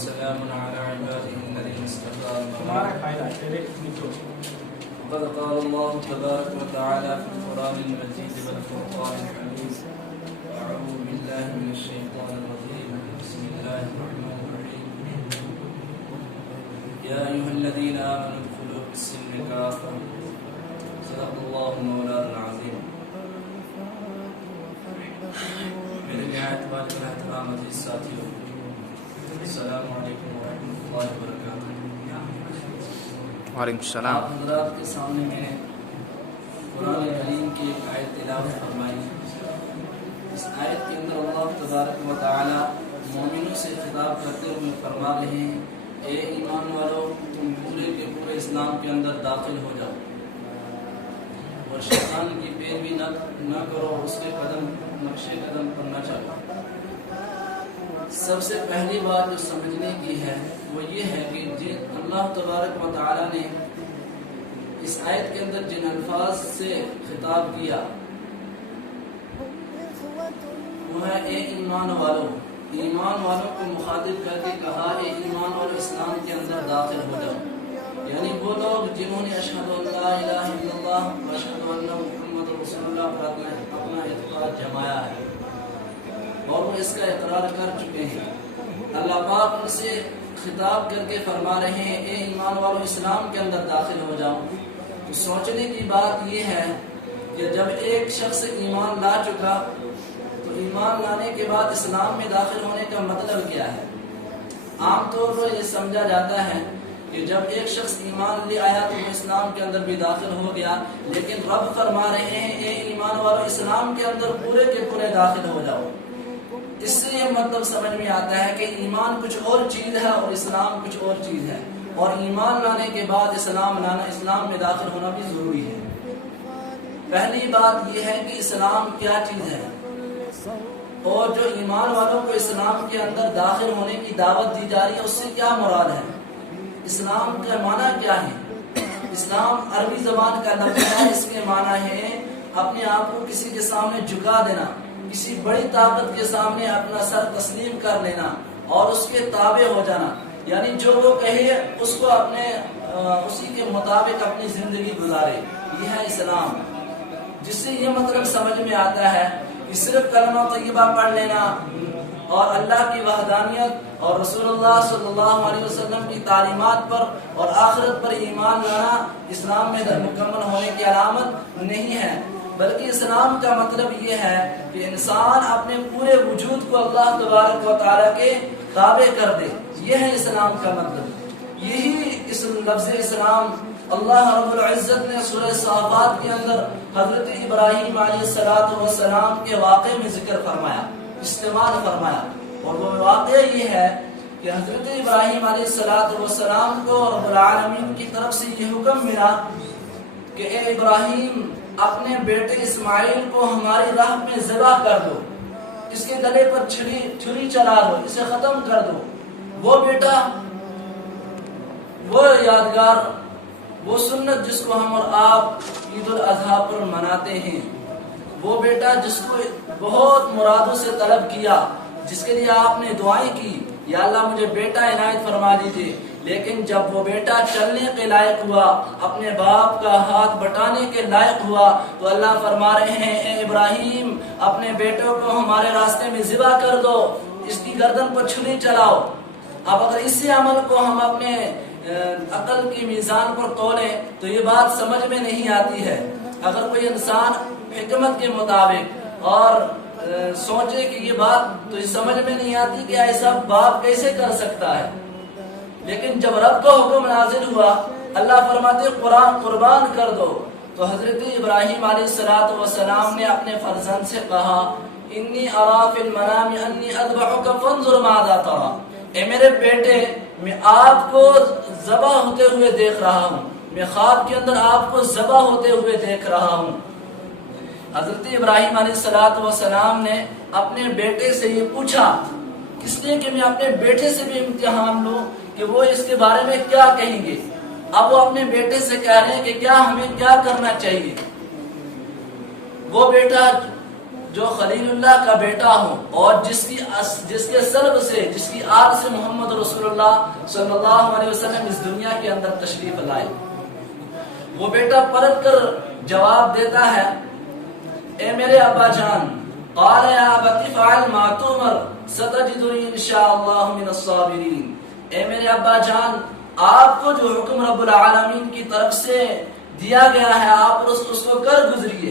سلام على عباده الذين اصطفى. وقد قال الله تبارك وتعالى في القرآن المجيد والفرقان الحميد: أعوذ بالله من الشيطان الرجيم. بسم الله الرحمن الرحيم. يا أيها الذين آمنوا ادخلوا في السلم كافة. صدق الله مولانا العظيم. میرے نہایت واجب احترام عزیز ساتھیوں، السلام علیکم ورحمۃ اللہ وبرکاتہ۔ وعلیکم السلام۔ آپ حضرات کے سامنے میں نے قرآن کریم کی ایک آیت تلاوت فرمائی۔ اس آیت کے اندر اللہ تبارک و تعالی مومنوں سے خطاب کرتے ہوئے فرما رہے ہیں: اے ایمان والو، تم پورے کے پورے اسلام کے اندر داخل ہو جاؤ اور شیطان کی پیروی نہ کرو، اس کے نقش قدم پر نہ چلو۔ سب سے پہلی بات جو سمجھنے کی ہے وہ یہ ہے کہ اللہ تبارک و تعالی نے اس آیت کے اندر جن الفاظ سے خطاب کیا وہ ہے اے ایمان والو۔ ایمان والوں کو مخاطب کر کے کہا اے ایمان والو، اسلام کے اندر داخل ہو جاؤ۔ یعنی وہ لوگ جنہوں نے اشہد ان لا الہ الا اللہ و اشہد ان محمد رسول اللہ پر اپنا اعتقاد جمایا ہے اور وہ اس کا اقرار کر چکے ہیں، اللہ پاک ان سے خطاب کر کے فرما رہے ہیں اے ایمان والو، اسلام کے اندر داخل ہو جاؤ۔ تو سوچنے کی بات یہ ہے کہ جب ایک شخص ایمان لا چکا تو ایمان لانے کے بعد اسلام میں داخل ہونے کا مطلب کیا ہے؟ عام طور پر یہ سمجھا جاتا ہے کہ جب ایک شخص ایمان لے آیا تو وہ اسلام کے اندر بھی داخل ہو گیا، لیکن رب فرما رہے ہیں اے ایمان والو، اسلام کے اندر پورے کے پورے داخل ہو جاؤ۔ اس سے یہ مطلب سمجھ میں آتا ہے کہ ایمان کچھ اور چیز ہے اور اسلام کچھ اور چیز ہے، اور ایمان لانے کے بعد اسلام میں داخل ہونا بھی ضروری ہے۔ پہلی بات یہ ہے کہ اسلام کیا چیز ہے، اور جو ایمان والوں کو اسلام کے اندر داخل ہونے کی دعوت دی جا رہی ہے اس سے کیا مراد ہے، اسلام کا معنی کیا ہے۔ اسلام عربی زبان کا لفظ ہے، اس کے معنی ہے اپنے آپ کو کسی کے سامنے جھکا دینا، کسی بڑی طاقت کے سامنے اپنا سر تسلیم کر لینا اور اس کے تابع ہو جانا، یعنی جو وہ کہے اس کو اسی کے مطابق اپنی زندگی گزارے، یہ ہے اسلام۔ جس سے یہ مطلب سمجھ میں آتا ہے کہ صرف کلمہ طیبہ پڑھ لینا اور اللہ کی وحدانیت اور رسول اللہ صلی اللہ علیہ وسلم کی تعلیمات پر اور آخرت پر ایمان لانا اسلام میں مکمل ہونے کی علامت نہیں ہے، بلکہ اسلام کا مطلب یہ ہے کہ انسان اپنے پورے وجود کو اللہ تبارک و تعالیٰ کے تابع کر دے، یہ ہے اسلام کا مطلب۔ یہی اس لفظ اسلام اللہ رب العزت نے سورہ صافات کے اندر حضرت ابراہیم علیہ السلام کے واقعے میں ذکر فرمایا، استعمال فرمایا، اور وہ واقعہ یہ ہے کہ حضرت ابراہیم علیہ السلام کو رب العالمین کی طرف سے یہ حکم ملا کہ اے ابراہیم، اپنے بیٹے اسماعیل کو ہماری راہ میں ذبح کر دو، اس کے گلے پر چھری چلا دو، اسے ختم کر دو۔ وہ بیٹا، وہ یادگار، وہ سنت جس کو ہم اور آپ عید الاضحیٰ پر مناتے ہیں، وہ بیٹا جس کو بہت مرادوں سے طلب کیا، جس کے لیے آپ نے دعائیں کی یا اللہ مجھے بیٹا عنایت فرما دیجیے، لیکن جب وہ بیٹا چلنے کے لائق ہوا، اپنے باپ کا ہاتھ بٹانے کے لائق ہوا، تو اللہ فرما رہے ہیں اے ابراہیم، اپنے بیٹوں کو ہمارے راستے میں ذبح کر دو، اس کی گردن پر چھری چلاؤ۔ اب اگر اسی عمل کو ہم اپنے عقل کی میزان پر تولیں تو یہ بات سمجھ میں نہیں آتی ہے۔ اگر کوئی انسان حکمت کے مطابق اور سوچے کہ یہ بات تو یہ سمجھ میں نہیں آتی کہ ایسا باپ کیسے کر سکتا ہے، لیکن جب رب کا حکم نازل ہوا، اللہ فرماتے قربان کر دو، تو حضرت ابراہیم علیہ السلام نے اپنے فرزند سے کہا انی ارا فی المنام انی اذبحک فانظر ماذا ترى، اے میرے بیٹے، میں آپ کو ذبح ہوتے ہوئے دیکھ رہا ہوں، میں خواب کے اندر آپ کو ذبح ہوتے ہوئے دیکھ رہا ہوں۔ حضرت ابراہیم علیہ السلام نے اپنے بیٹے سے یہ پوچھا، اس لیے کہ میں اپنے بیٹے سے بھی امتحان لوں کہ وہ اس کے بارے میں کیا کہیں گے۔ اب وہ اپنے بیٹے سے کہہ رہے ہیں کہ کیا ہمیں کیا کرنا چاہیے۔ وہ بیٹا جو خلیل اللہ کا بیٹا ہو اور جس کے سلب سے، جس کی آل سے محمد رسول اللہ صلی اللہ علیہ وسلم اس دنیا کے اندر تشریف لائے، وہ بیٹا پلٹ کر جواب دیتا ہے، اے میرے ابا جان، قال یا ابت افعل ما تؤمر ستجدنی انشاءاللہ من الصابرین، اے میرے ابا جان، آپ کو جو حکم رب العالمین کی طرف سے دیا گیا ہے آپ اس کو کر گزریے،